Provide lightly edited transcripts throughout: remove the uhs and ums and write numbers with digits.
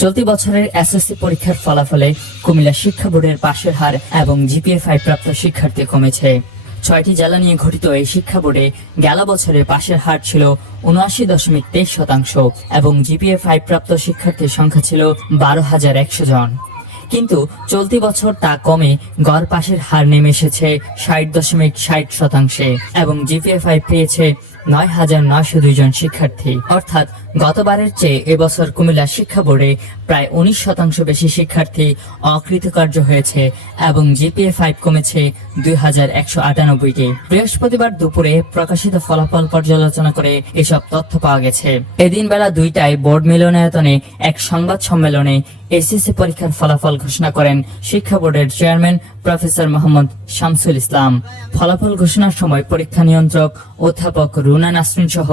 চলতি বছরের এসএসসি পরীক্ষার ফলাফলে কুমিল্লা শিক্ষা বোর্ডের পাশের হার এবং জিপিএ-5 প্রাপ্ত শিক্ষার্থী কমেছে। ৬টি জেলা নিয়ে গঠিত এই শিক্ষা বোর্ডে গেল বছরে পাশের হার ছিল ৭৯.২৩% এবং জিপিএ-5 প্রাপ্ত শিক্ষার্থীর সংখ্যা ছিল ১২,১০০ জন। কিন্তু চলতি বছর তা কমে গড় পাশের হার নেমে এসেছে ৬০.৬০% এবং জিপিএ-5 পেয়েছে ৯,৯০২ জন শিক্ষার্থী। অর্থাৎ গতবারের চেয়ে এবছর কুমিল্লা শিক্ষা বোর্ডে প্রায় ১৯% বেশি শিক্ষার্থী অকৃতকার্য হয়েছে এবং জিপিএ-5 কমেছে ২,১৯৮টি। বৃহস্পতিবার দুপুরে প্রকাশিত ফলাফল পর্যালোচনা করে এসব তথ্য পাওয়া গেছে। এদিন বেলা ২টায় বোর্ড মিলনায়তনে এক সংবাদ সম্মেলনে এসএসসি পরীক্ষার ফলাফল ঘোষণা করেন শিক্ষা বোর্ডের চেয়ারম্যান প্রফেসর মোহাম্মদ শামসুল ইসলাম। ফলাফল ঘোষণার সময় পরীক্ষা নিয়ন্ত্রক অধ্যাপক রুনা নাসরিন সহ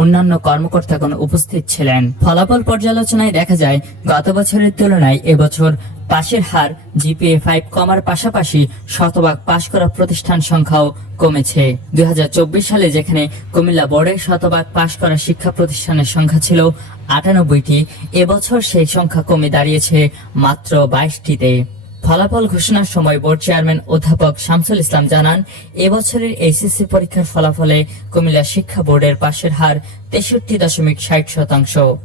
অন্যান্য কর্মকর্তাগণ উপস্থিত ছিলেন। ফলাফল পর্যালোচনায় দেখা যায় গত বছরের তুলনায় এবছর পাশের হার জিপিএ-5 কমার পাশাপাশি শতভাগ পাশ করা প্রতিষ্ঠান সংখ্যাও কমেছে। ২০২৪ সালে যেখানে কুমিল্লা বোর্ডের শতভাগ পাশ করা শিক্ষা প্রতিষ্ঠানের সংখ্যা ছিল ৯৮টি, এবছর সেই সংখ্যা কমে দাঁড়িয়েছে মাত্র ২২টিতে। ফলাফল ঘোষণার সময় বোর্ড চেয়ারম্যান অধ্যাপক শামসুল ইসলাম জানান, এবছরের এসএসসি পরীক্ষার ফলাফলে কুমিল্লা শিক্ষা বোর্ডের পাশের হার ৬৩.৬০%।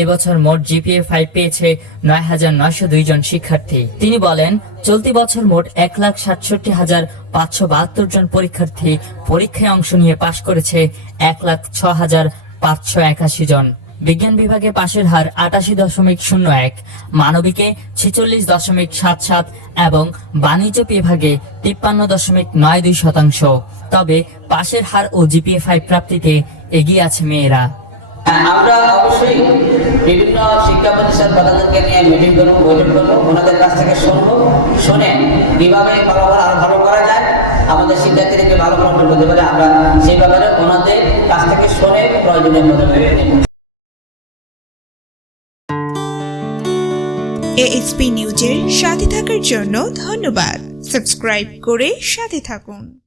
এবছর মোট জিপিএ-5 পেয়েছে ৯,৯০২ জন শিক্ষার্থী। তিনি বলেন, চলতি বছর মোট ১,৬৭,৫৭২ জন পরীক্ষার্থী পরীক্ষায় অংশ নিয়ে পাশ করেছে ১,০৬,৫৮১ জন। বিজ্ঞান বিভাগে পাশের হার ৮৮.০১, মানবিকে ৪৬.৭৭ এবং বাণিজ্য বিভাগে ৫৩.৯২%। তবে পাশের হার ও জিপিএ-5 প্রাপ্তিতে এগিয়ে আছে মেয়েরা। আমরা অবশ্যই বিভিন্ন শিক্ষা প্রতিষ্ঠান প্রধানদেরকে নিয়ে মিটিং করবো, বৈঠক করবো, ওনাদের কাছ থেকে শুনে কিভাবে ফলাফল আরো ভালো করা যায়, আমাদের শিক্ষার্থীদেরকে ভালো ফলাফল করতে পারে, আমরা সেই ব্যাপারে ওনাদের কাছ থেকে শুনে প্রয়োজনীয় পদক্ষেপ নেব। এএসপি নিউজের সাথে থাকার জন্য ধন্যবাদ। সাবস্ক্রাইব করে সাথে থাকুন।